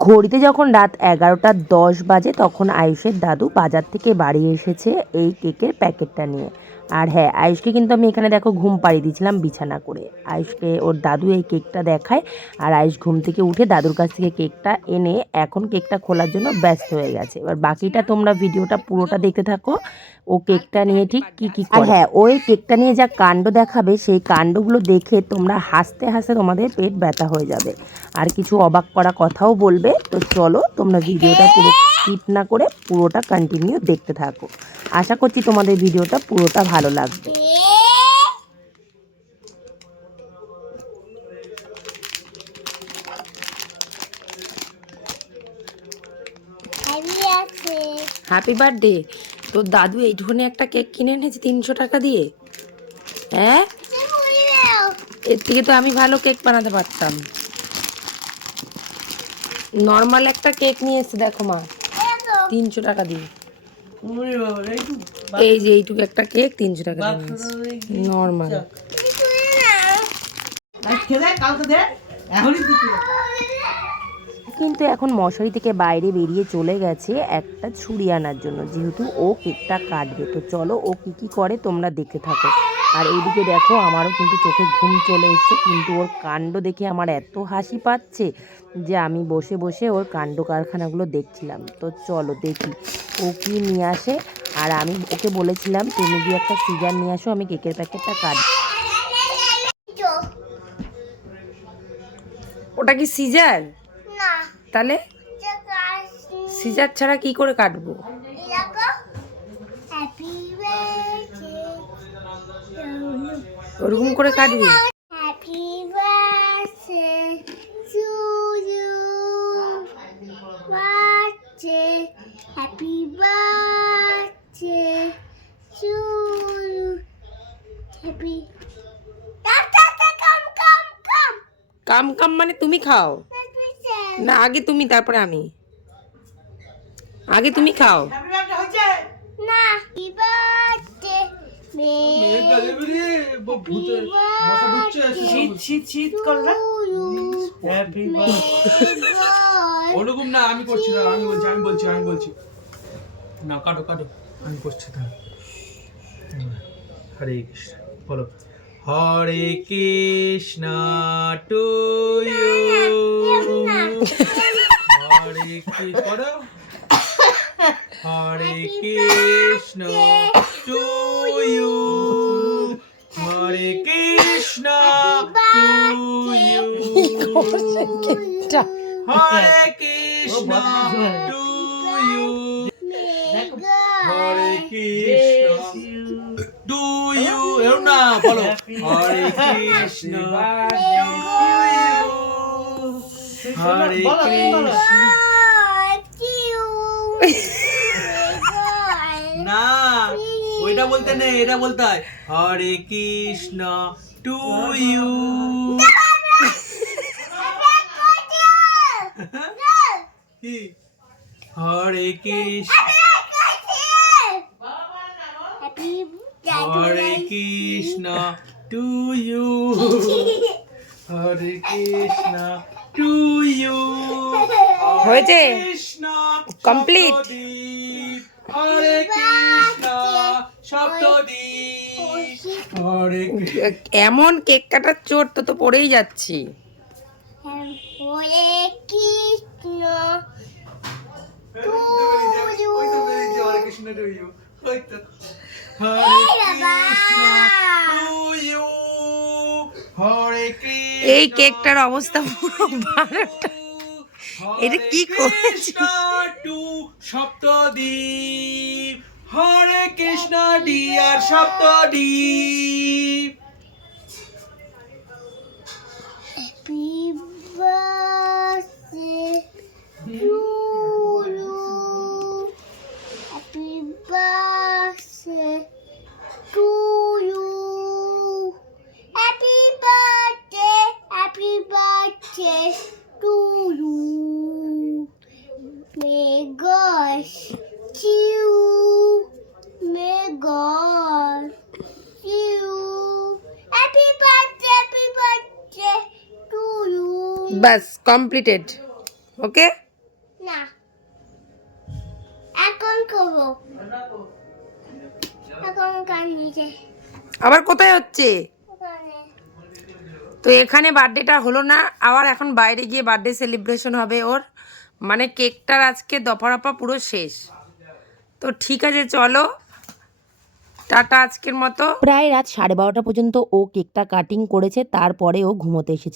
ঘড়িতে যখন রাত এগারোটা দশ বাজে, তখন আয়ুষের দাদু বাজার থেকে বাড়ি এসেছে এই কেকের প্যাকেটটা নিয়ে। আর হ্যাঁ আয়ুষকে কিন্তু আমি এখানে দেখো ঘুম পাড়িয়ে দিয়েছিলাম বিছানা করে। আয়ুষকে ওর দাদু এই কেকটা দেখায় আর আয়ুষ ঘুম থেকে উঠে দাদুর কাছ থেকে কেকটা এনে এখন কেকটা খোলার জন্য ব্যস্ত হয়ে গেছে। এবার বাকিটা তোমরা ভিডিওটা পুরোটা দেখতে থাকো ও কেকটা নিয়ে ঠিক কি কি আর হ্যাঁ ওই কেকটা নিয়ে যা কাণ্ড দেখাবে সেই কাণ্ডগুলো দেখে তোমরা হাসতে হাসতে তোমাদের পেট ব্যথা হয়ে যাবে। আর কিছু অবাক করা কথাও বলবে তো চলো তোমরা ভিডিওটা পুরো স্কিপ না করে পুরোটা কন্টিনিউ দেখতে থাকো। আশা করছি তোমাদের ভিডিওটা পুরোটা ভালো লাগবে। হ্যাপি বার্থডে তোর দাদু এইটুখানি একটা কেক কিনে এনেছে তিনশো টাকা দিয়ে? হ্যাঁ? এর থেকে তো আমি ভালো কেক বানাতে পারতাম। নর্মাল একটা কেক নিয়ে এসছে, দেখো মা। তিনশো টাকা দিয়ে এই যে এইটুকু একটা কেক তিনশো টাকা নর্মাল। কিন্তু এখন মশারি থেকে বাইরে বেরিয়ে চলে গেছে একটা ছুরি আনার জন্য যেহেতু ও কেকটা কাটবে। তো চলো ও কি কি করে তোমরা দেখতে থাকো। আর এইদিকে দেখো আমারও কিন্তু চোখে ঘুম চলে এসছে। কিন্তু ওর কাণ্ড দেখে আমার এত হাসি পাচ্ছে যে আমি বসে বসে ওর কাণ্ড কারখানাগুলো দেখছিলাম। তো চলো দেখি ও কি নিয়ে আসে। আর আমি ওকে বলেছিলাম তুমি গিয়ে একটা সিজার নিয়ে আসো আমি কেকের প্যাকেটটা কাটবো ওটা কি সিজার তাহলে? সিজার ছাড়া কি করে কাটবো? ওরকম করে কাটবি। Happy birthday to you birthday happy birthday to come come come come come মানে তুমি খাও। না আগে তুমি তারপরে আমি। আগে তুমি খাও। না হ্যাপি বার্থডে মে শীত শীত শীত কর না। হ্যাপি ওরকম না আমি করছি না আমি বলছি আমি বলছি আমি বলছি। না কাটো কাটো। আমি করছি না। হরে কৃষ্ণ বলো। হরে কৃষ্ণ টু ইউ হরে কৃষ্ণ করো Hare Krishna to you Krishna to you Hare Krishna to you Hare Krishna to you এরম না বলো হরে কৃষ্ণ হরে কৃষ্ণ না ওইটা বলতে নেই এটা বলতে হয় হরে কৃষ্ণ টু ইউ কি? Hare Krishna. Hare Krishna to you Hare Krishna to you হয়েছে? কমপ্লিট হরে হরে কৃষ্ণ এমন কেক কাটার চোট তো তো পড়েই যাচ্ছি। কৃষ্ণ। এই কেকটার অবস্থা পুরো বারোটা। এটা কি করেছিস? To Saptadwip Hare Krishna dear Saptadwip Happy birthday to you. Happy God you. Happy birthday, happy birthday to you. বাস কমপ্লিটেড ওকে না এখন করব এখন কার নিচে আবার কোথায় হচ্ছে? ওখানে তো এখানে বার্থডেটা হলো না আবার এখন বাইরে গিয়ে বার্থডে সেলিব্রেশন হবে ওর। মানে কেকটার আজকে দফারফা পুরো শেষ। তো ঠিক আছে চলো। টাটা আজকের মতো। প্রায় রাত সাড়ে বারোটা পর্যন্ত ও কেকটা কাটিং করেছে, তারপরে ও ঘুমোতে এসেছে।